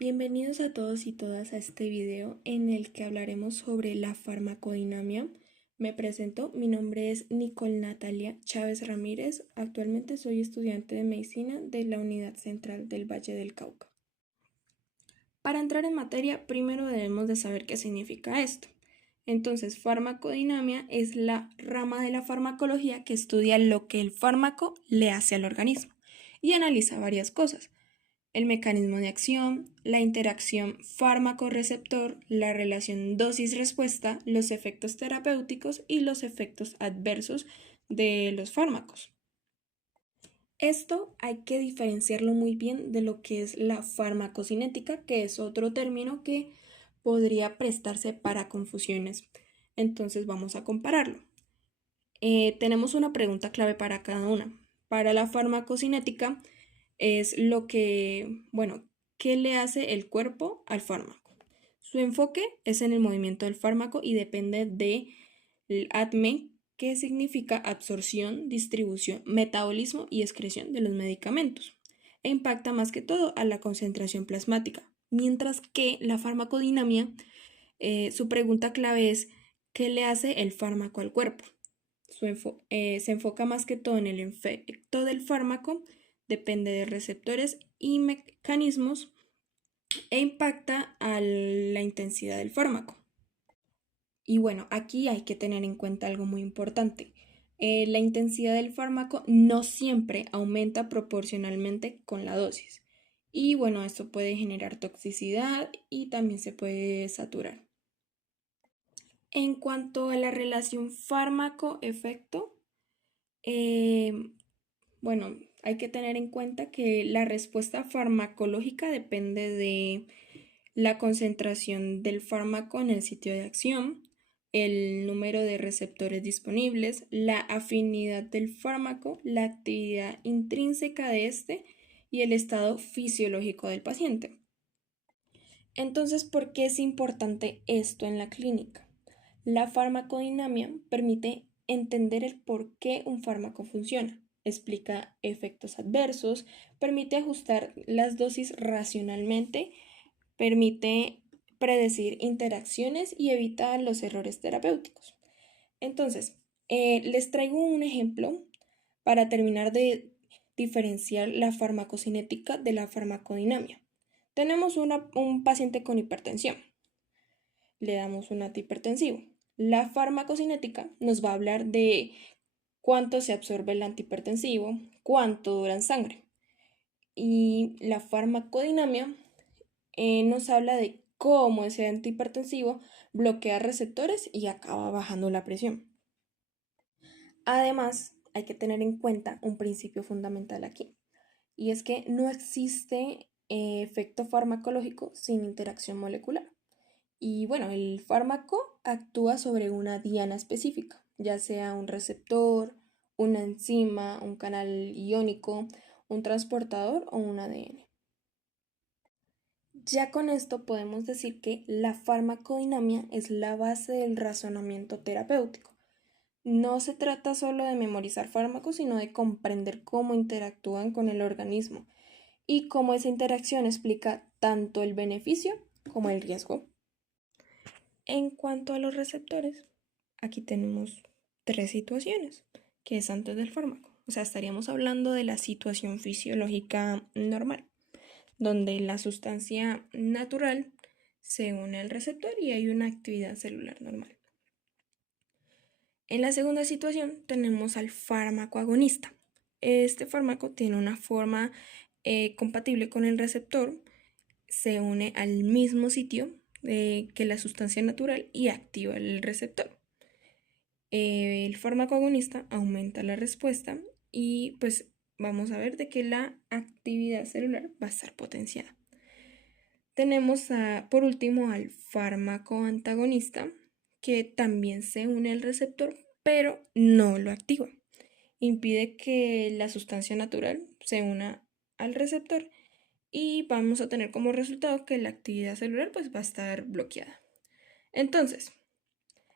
Bienvenidos a todos y todas a este video en el que hablaremos sobre la farmacodinamia. Me presento, mi nombre es Nicole Natalia Chávez Ramírez. Actualmente soy estudiante de medicina de la Unidad Central del Valle del Cauca. Para entrar en materia, primero debemos de saber qué significa esto. Entonces, farmacodinamia es la rama de la farmacología que estudia lo que el fármaco le hace al organismo y analiza varias cosas: el mecanismo de acción, la interacción fármaco-receptor, la relación dosis-respuesta, los efectos terapéuticos y los efectos adversos de los fármacos. Esto hay que diferenciarlo muy bien de lo que es la farmacocinética, que es otro término que podría prestarse para confusiones. Entonces vamos a compararlo. Tenemos una pregunta clave para cada una. Para la farmacocinética es ¿qué le hace el cuerpo al fármaco? Su enfoque es en el movimiento del fármaco y depende del ADME, que significa absorción, distribución, metabolismo y excreción de los medicamentos, e impacta más que todo a la concentración plasmática. Mientras que la farmacodinamia, su pregunta clave es: ¿qué le hace el fármaco al cuerpo? Se enfoca más que todo en el efecto del fármaco, depende de receptores y mecanismos e impacta a la intensidad del fármaco. Y bueno, aquí hay que tener en cuenta algo muy importante. La intensidad del fármaco no siempre aumenta proporcionalmente con la dosis. Y bueno, esto puede generar toxicidad y también se puede saturar. En cuanto a la relación fármaco-efecto, eh, bueno, hay que tener en cuenta que la respuesta farmacológica depende de la concentración del fármaco en el sitio de acción, el número de receptores disponibles, la afinidad del fármaco, la actividad intrínseca de este y el estado fisiológico del paciente. Entonces, ¿por qué es importante esto en la clínica? La farmacodinamia permite entender el por qué un fármaco funciona, explica efectos adversos, permite ajustar las dosis racionalmente, permite predecir interacciones y evita los errores terapéuticos. Entonces, les traigo un ejemplo para terminar de diferenciar la farmacocinética de la farmacodinamia. Tenemos un paciente con hipertensión. Le damos un antihipertensivo. La farmacocinética nos va a hablar de cuánto se absorbe el antihipertensivo, cuánto dura en sangre. Y la farmacodinamia nos habla de cómo ese antihipertensivo bloquea receptores y acaba bajando la presión. Además, hay que tener en cuenta un principio fundamental aquí, y es que no existe efecto farmacológico sin interacción molecular. Y bueno, el fármaco actúa sobre una diana específica, ya sea un receptor, una enzima, un canal iónico, un transportador o un ADN. Ya con esto podemos decir que la farmacodinamia es la base del razonamiento terapéutico. No se trata solo de memorizar fármacos, sino de comprender cómo interactúan con el organismo y cómo esa interacción explica tanto el beneficio como el riesgo. En cuanto a los receptores, aquí tenemos tres situaciones, que es antes del fármaco. O sea, estaríamos hablando de la situación fisiológica normal, donde la sustancia natural se une al receptor y hay una actividad celular normal. En la segunda situación tenemos al fármaco agonista. Este fármaco tiene una forma compatible con el receptor, se une al mismo sitio que la sustancia natural y activa el receptor. El fármaco agonista aumenta la respuesta y pues vamos a ver de que la actividad celular va a estar potenciada. Tenemos por último al fármaco antagonista, que también se une al receptor, pero no lo activa. Impide que la sustancia natural se una al receptor y vamos a tener como resultado que la actividad celular pues va a estar bloqueada. Entonces,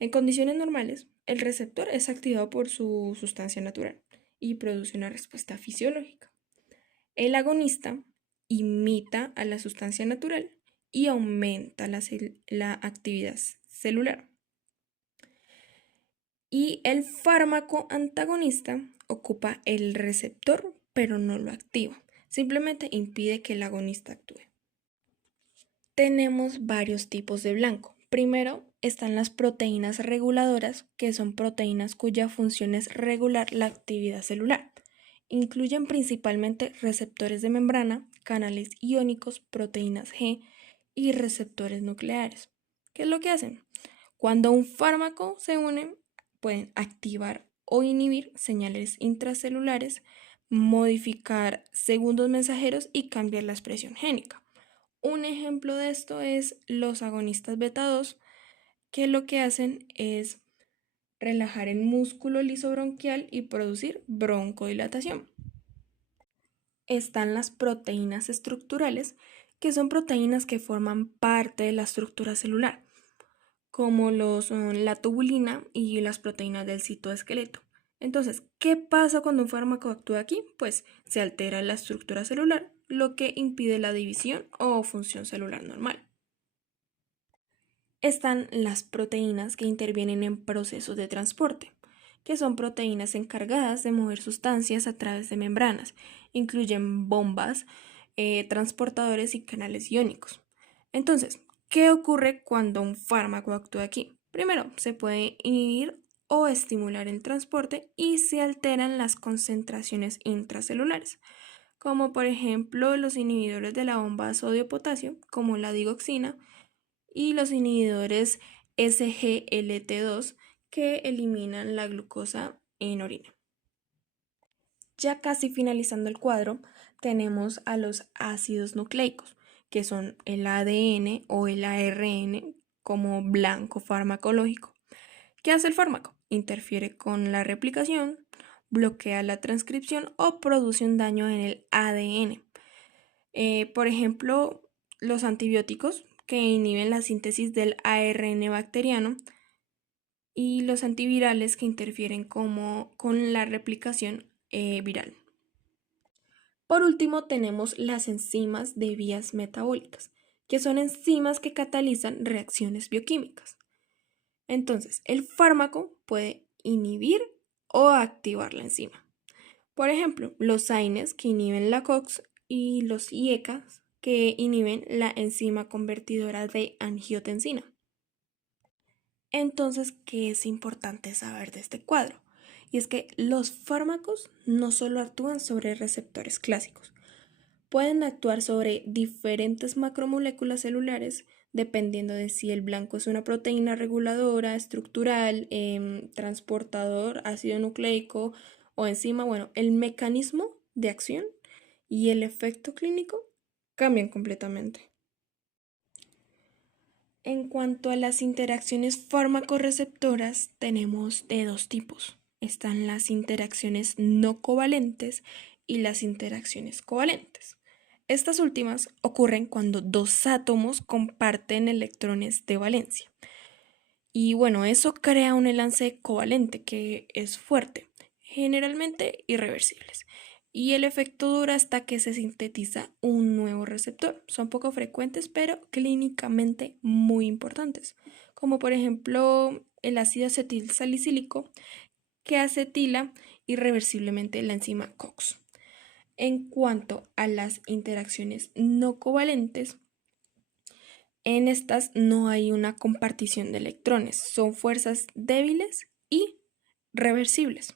en condiciones normales, el receptor es activado por su sustancia natural y produce una respuesta fisiológica. El agonista imita a la sustancia natural y aumenta la actividad celular. Y el fármaco antagonista ocupa el receptor, pero no lo activa. Simplemente impide que el agonista actúe. Tenemos varios tipos de blanco. Primero están las proteínas reguladoras, que son proteínas cuya función es regular la actividad celular. Incluyen principalmente receptores de membrana, canales iónicos, proteínas G y receptores nucleares. ¿Qué es lo que hacen? Cuando un fármaco se une, pueden activar o inhibir señales intracelulares, modificar segundos mensajeros y cambiar la expresión génica. Un ejemplo de esto es los agonistas beta 2, que lo que hacen es relajar el músculo liso bronquial y producir broncodilatación. Están las proteínas estructurales, que son proteínas que forman parte de la estructura celular, como son la tubulina y las proteínas del citoesqueleto. Entonces, ¿qué pasa cuando un fármaco actúa aquí? Pues se altera la estructura celular, lo que impide la división o función celular normal. Están las proteínas que intervienen en procesos de transporte, que son proteínas encargadas de mover sustancias a través de membranas. Incluyen bombas, transportadores y canales iónicos. Entonces, ¿qué ocurre cuando un fármaco actúa aquí? Primero, se puede inhibir o estimular el transporte y se alteran las concentraciones intracelulares, como por ejemplo los inhibidores de la bomba sodio-potasio, como la digoxina, y los inhibidores SGLT2 que eliminan la glucosa en orina. Ya casi finalizando el cuadro, tenemos a los ácidos nucleicos, que son el ADN o el ARN como blanco farmacológico. ¿Qué hace el fármaco? Interfiere con la replicación, bloquea la transcripción o produce un daño en el ADN. Por ejemplo, los antibióticos que inhiben la síntesis del ARN bacteriano y los antivirales que interfieren con la replicación viral. Por último, tenemos las enzimas de vías metabólicas, que son enzimas que catalizan reacciones bioquímicas. Entonces, el fármaco puede inhibir o activar la enzima. Por ejemplo, los AINES que inhiben la COX y los IECAs que inhiben la enzima convertidora de angiotensina. Entonces, ¿qué es importante saber de este cuadro? Y es que los fármacos no solo actúan sobre receptores clásicos, pueden actuar sobre diferentes macromoléculas celulares dependiendo de si el blanco es una proteína reguladora, estructural, transportador, ácido nucleico o enzima. Bueno, el mecanismo de acción y el efecto clínico cambian completamente. En cuanto a las interacciones fármaco-receptoras, tenemos de dos tipos. Están las interacciones no covalentes y las interacciones covalentes. Estas últimas ocurren cuando dos átomos comparten electrones de valencia. Y bueno, eso crea un enlace covalente que es fuerte, generalmente irreversibles. Y el efecto dura hasta que se sintetiza un nuevo receptor. Son poco frecuentes, pero clínicamente muy importantes, como por ejemplo el ácido acetil salicílico que acetila irreversiblemente la enzima COX. En cuanto a las interacciones no covalentes, en estas no hay una compartición de electrones, son fuerzas débiles y reversibles.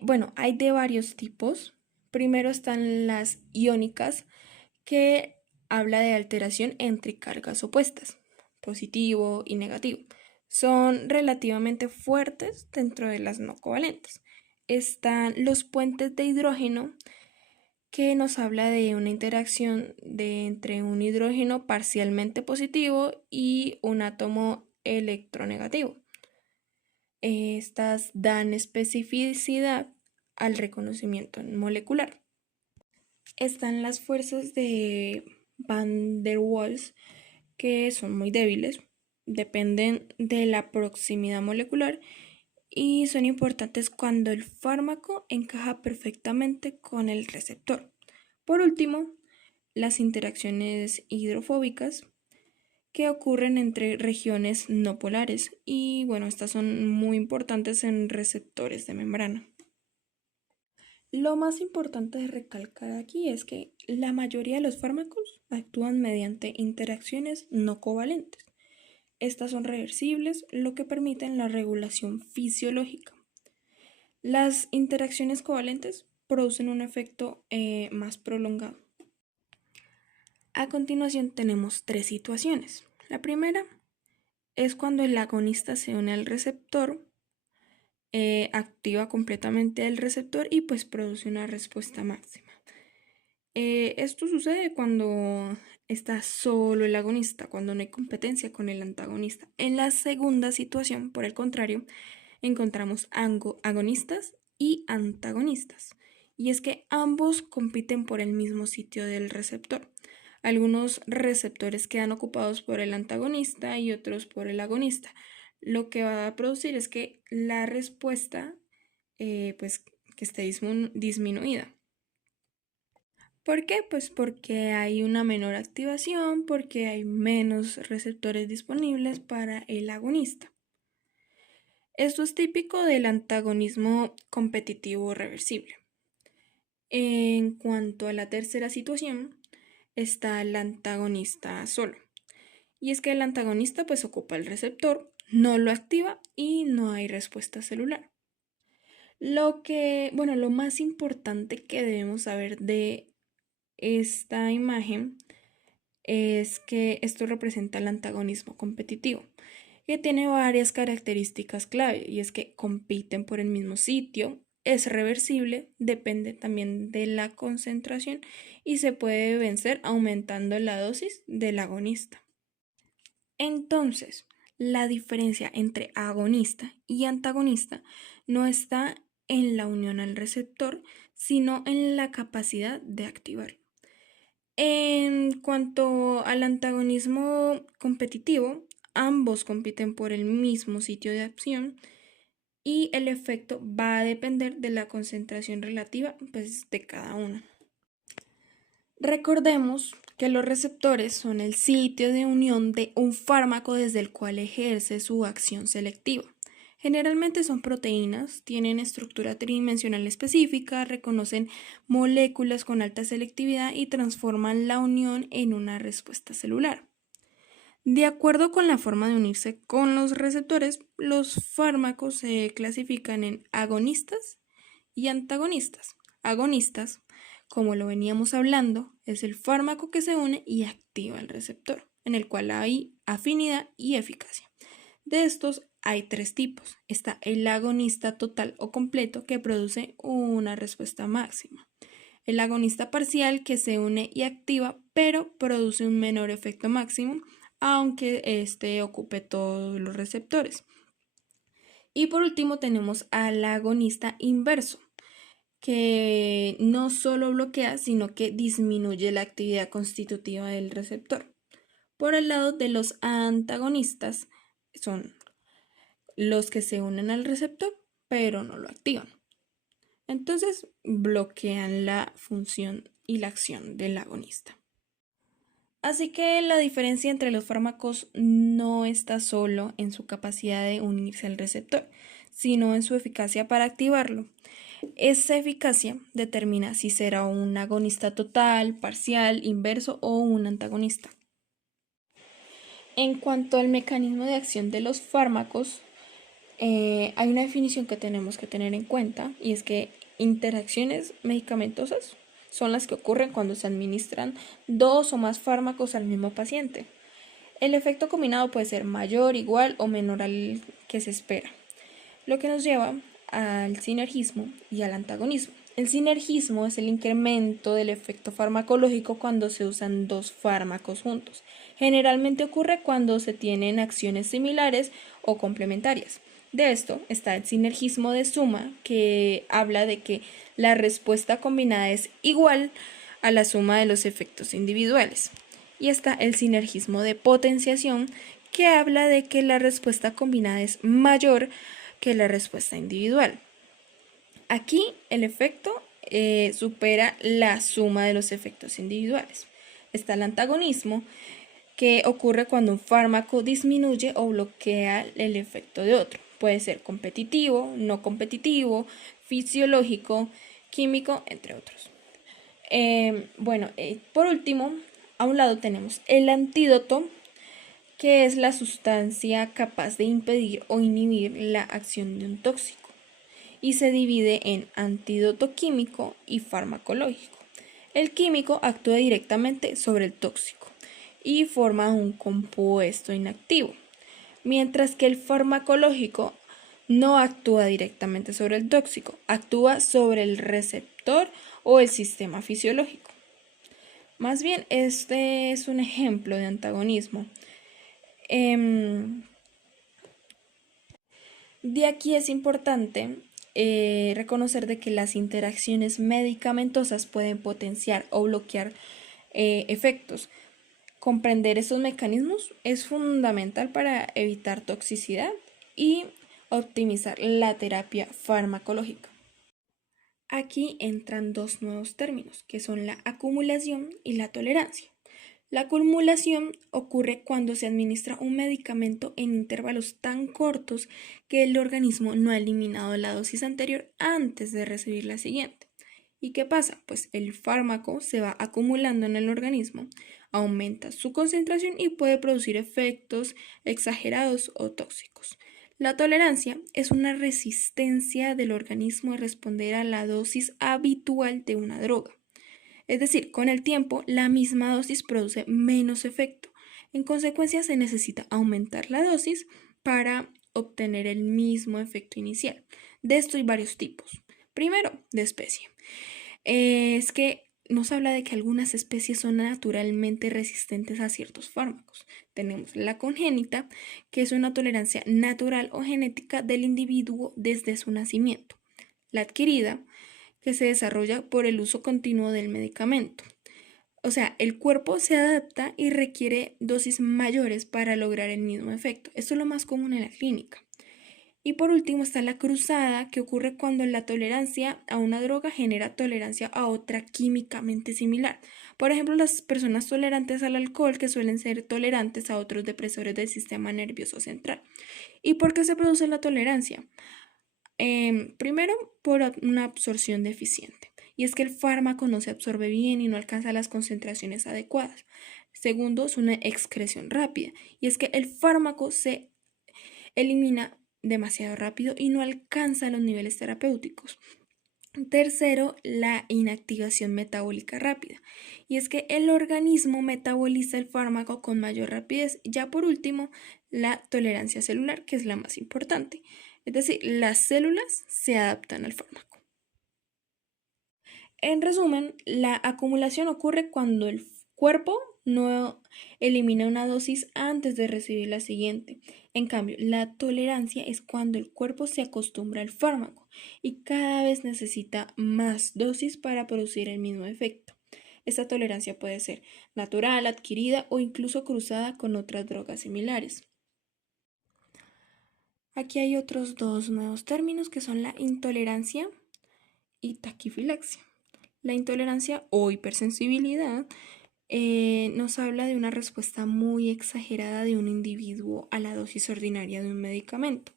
Bueno, hay de varios tipos. Primero están las iónicas, que habla de alteración entre cargas opuestas, positivo y negativo. Son relativamente fuertes dentro de las no covalentes. Están los puentes de hidrógeno, que nos habla de una interacción entre un hidrógeno parcialmente positivo y un átomo electronegativo. Estas dan especificidad al reconocimiento molecular. Están las fuerzas de Van der Waals, que son muy débiles, dependen de la proximidad molecular y son importantes cuando el fármaco encaja perfectamente con el receptor. Por último, las interacciones hidrofóbicas que ocurren entre regiones no polares y bueno, estas son muy importantes en receptores de membrana. Lo más importante de recalcar aquí es que la mayoría de los fármacos actúan mediante interacciones no covalentes. Estas son reversibles, lo que permite la regulación fisiológica. Las interacciones covalentes producen un efecto más prolongado. A continuación tenemos tres situaciones. La primera es cuando el agonista se une al receptor, activa completamente el receptor y pues produce una respuesta máxima. Esto sucede cuando está solo el agonista, cuando no hay competencia con el antagonista. En la segunda situación, por el contrario, encontramos agonistas y antagonistas. Y es que ambos compiten por el mismo sitio del receptor. Algunos receptores quedan ocupados por el antagonista y otros por el agonista. Lo que va a producir es que la respuesta pues, que esté disminuida. ¿Por qué? Pues porque hay una menor activación, porque hay menos receptores disponibles para el agonista. Esto es típico del antagonismo competitivo reversible. En cuanto a la tercera situación, está el antagonista solo. Y es que el antagonista pues ocupa el receptor, no lo activa y no hay respuesta celular. Lo más importante que debemos saber de esta imagen es que esto representa el antagonismo competitivo, que tiene varias características clave, y es que compiten por el mismo sitio, es reversible, depende también de la concentración y se puede vencer aumentando la dosis del agonista. Entonces, la diferencia entre agonista y antagonista no está en la unión al receptor, sino en la capacidad de activar. En cuanto al antagonismo competitivo, ambos compiten por el mismo sitio de acción y el efecto va a depender de la concentración relativa pues, de cada uno. Recordemos que los receptores son el sitio de unión de un fármaco desde el cual ejerce su acción selectiva. Generalmente son proteínas, tienen estructura tridimensional específica, reconocen moléculas con alta selectividad y transforman la unión en una respuesta celular. De acuerdo con la forma de unirse con los receptores, los fármacos se clasifican en agonistas y antagonistas. Agonistas, como lo veníamos hablando, es el fármaco que se une y activa el receptor, en el cual hay afinidad y eficacia. De estos hay tres tipos. Está el agonista total o completo, que produce una respuesta máxima. El agonista parcial, que se une y activa, pero produce un menor efecto máximo, aunque este ocupe todos los receptores. Y por último tenemos al agonista inverso, que no solo bloquea, sino que disminuye la actividad constitutiva del receptor. Por el lado de los antagonistas, son los que se unen al receptor, pero no lo activan. Entonces, bloquean la función y la acción del agonista. Así que la diferencia entre los fármacos no está solo en su capacidad de unirse al receptor, sino en su eficacia para activarlo. Esa eficacia determina si será un agonista total, parcial, inverso o un antagonista. En cuanto al mecanismo de acción de los fármacos, hay una definición que tenemos que tener en cuenta, y es que interacciones medicamentosas son las que ocurren cuando se administran dos o más fármacos al mismo paciente. El efecto combinado puede ser mayor, igual o menor al que se espera, lo que nos lleva al sinergismo y al antagonismo. El sinergismo es el incremento del efecto farmacológico cuando se usan dos fármacos juntos. Generalmente ocurre cuando se tienen acciones similares o complementarias. De esto está el sinergismo de suma, que habla de que la respuesta combinada es igual a la suma de los efectos individuales. Y está el sinergismo de potenciación, que habla de que la respuesta combinada es mayor que la respuesta individual. Aquí el efecto supera la suma de los efectos individuales. Está el antagonismo, que ocurre cuando un fármaco disminuye o bloquea el efecto de otro. Puede ser competitivo, no competitivo, fisiológico, químico, entre otros. Por último, a un lado tenemos el antídoto, que es la sustancia capaz de impedir o inhibir la acción de un tóxico, y se divide en antídoto químico y farmacológico. El químico actúa directamente sobre el tóxico y forma un compuesto inactivo, mientras que el farmacológico no actúa directamente sobre el tóxico, actúa sobre el receptor o el sistema fisiológico. Más bien, este es un ejemplo de antagonismo. De aquí es importante reconocer de que las interacciones medicamentosas pueden potenciar o bloquear efectos. Comprender estos mecanismos es fundamental para evitar toxicidad y optimizar la terapia farmacológica. Aquí entran dos nuevos términos, que son la acumulación y la tolerancia. La acumulación ocurre cuando se administra un medicamento en intervalos tan cortos que el organismo no ha eliminado la dosis anterior antes de recibir la siguiente. ¿Y qué pasa? Pues el fármaco se va acumulando en el organismo, aumenta su concentración y puede producir efectos exagerados o tóxicos. La tolerancia es una resistencia del organismo a responder a la dosis habitual de una droga. Es decir, con el tiempo la misma dosis produce menos efecto. En consecuencia, se necesita aumentar la dosis para obtener el mismo efecto inicial. De esto hay varios tipos. Primero, de especie. Es que nos habla de que algunas especies son naturalmente resistentes a ciertos fármacos. Tenemos la congénita, que es una tolerancia natural o genética del individuo desde su nacimiento. La adquirida, que se desarrolla por el uso continuo del medicamento. O sea, el cuerpo se adapta y requiere dosis mayores para lograr el mismo efecto. Esto es lo más común en la clínica. Y por último está la cruzada, que ocurre cuando la tolerancia a una droga genera tolerancia a otra químicamente similar. Por ejemplo, las personas tolerantes al alcohol, que suelen ser tolerantes a otros depresores del sistema nervioso central. ¿Y por qué se produce la tolerancia? Primero, por una absorción deficiente, y es que el fármaco no se absorbe bien y no alcanza las concentraciones adecuadas. Segundo, es una excreción rápida, y es que el fármaco se elimina demasiado rápido y no alcanza los niveles terapéuticos. Tercero, la inactivación metabólica rápida, y es que el organismo metaboliza el fármaco con mayor rapidez. Ya por último, la tolerancia celular, que es la más importante. Es decir, las células se adaptan al fármaco. En resumen, la acumulación ocurre cuando el cuerpo no elimina una dosis antes de recibir la siguiente. En cambio, la tolerancia es cuando el cuerpo se acostumbra al fármaco y cada vez necesita más dosis para producir el mismo efecto. Esta tolerancia puede ser natural, adquirida o incluso cruzada con otras drogas similares. Aquí hay otros dos nuevos términos, que son la intolerancia y taquifilaxia. La intolerancia o hipersensibilidad nos habla de una respuesta muy exagerada de un individuo a la dosis ordinaria de un medicamento.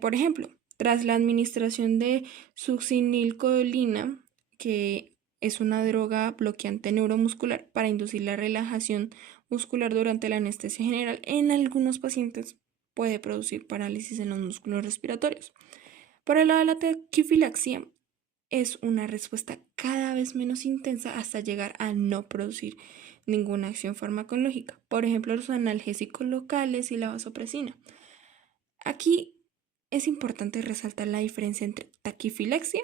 Por ejemplo, tras la administración de succinilcolina, que es una droga bloqueante neuromuscular para inducir la relajación muscular durante la anestesia general, en algunos pacientes puede producir parálisis en los músculos respiratorios. Por el lado de la taquifilaxia, es una respuesta cada vez menos intensa hasta llegar a no producir ninguna acción farmacológica. Por ejemplo, los analgésicos locales y la vasopresina. Aquí es importante resaltar la diferencia entre taquifilaxia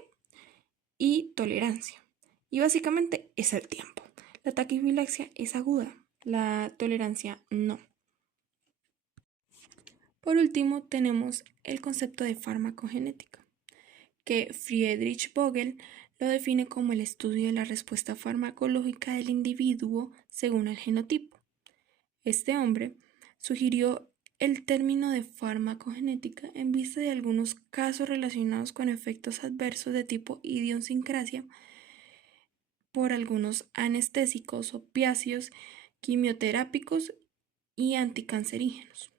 y tolerancia. Y básicamente es el tiempo. La taquifilaxia es aguda, la tolerancia no. Por último, tenemos el concepto de farmacogenética, que Friedrich Vogel lo define como el estudio de la respuesta farmacológica del individuo según el genotipo. Este hombre sugirió el término de farmacogenética en vista de algunos casos relacionados con efectos adversos de tipo idiosincrasia por algunos anestésicos, opiáceos, quimioterápicos y anticancerígenos.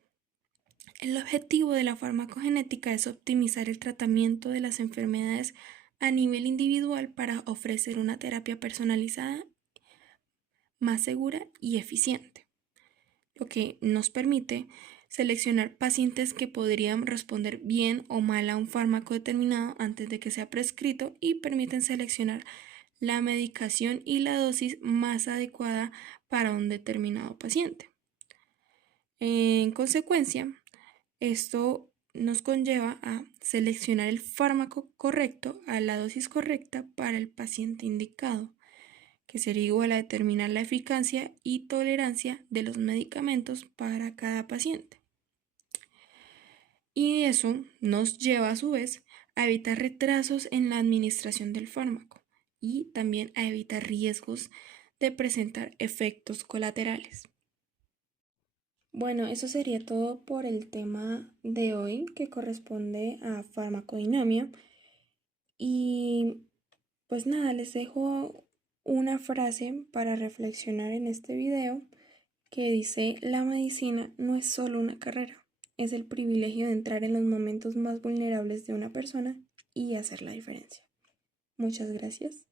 El objetivo de la farmacogenética es optimizar el tratamiento de las enfermedades a nivel individual para ofrecer una terapia personalizada, más segura y eficiente, lo que nos permite seleccionar pacientes que podrían responder bien o mal a un fármaco determinado antes de que sea prescrito y permiten seleccionar la medicación y la dosis más adecuada para un determinado paciente. En consecuencia, esto nos conlleva a seleccionar el fármaco correcto a la dosis correcta para el paciente indicado, que sería igual a determinar la eficacia y tolerancia de los medicamentos para cada paciente. Y eso nos lleva a su vez a evitar retrasos en la administración del fármaco y también a evitar riesgos de presentar efectos colaterales. Bueno, eso sería todo por el tema de hoy que corresponde a farmacodinamia. Y pues nada, les dejo una frase para reflexionar en este video que dice: la medicina no es solo una carrera, es el privilegio de entrar en los momentos más vulnerables de una persona y hacer la diferencia. Muchas gracias.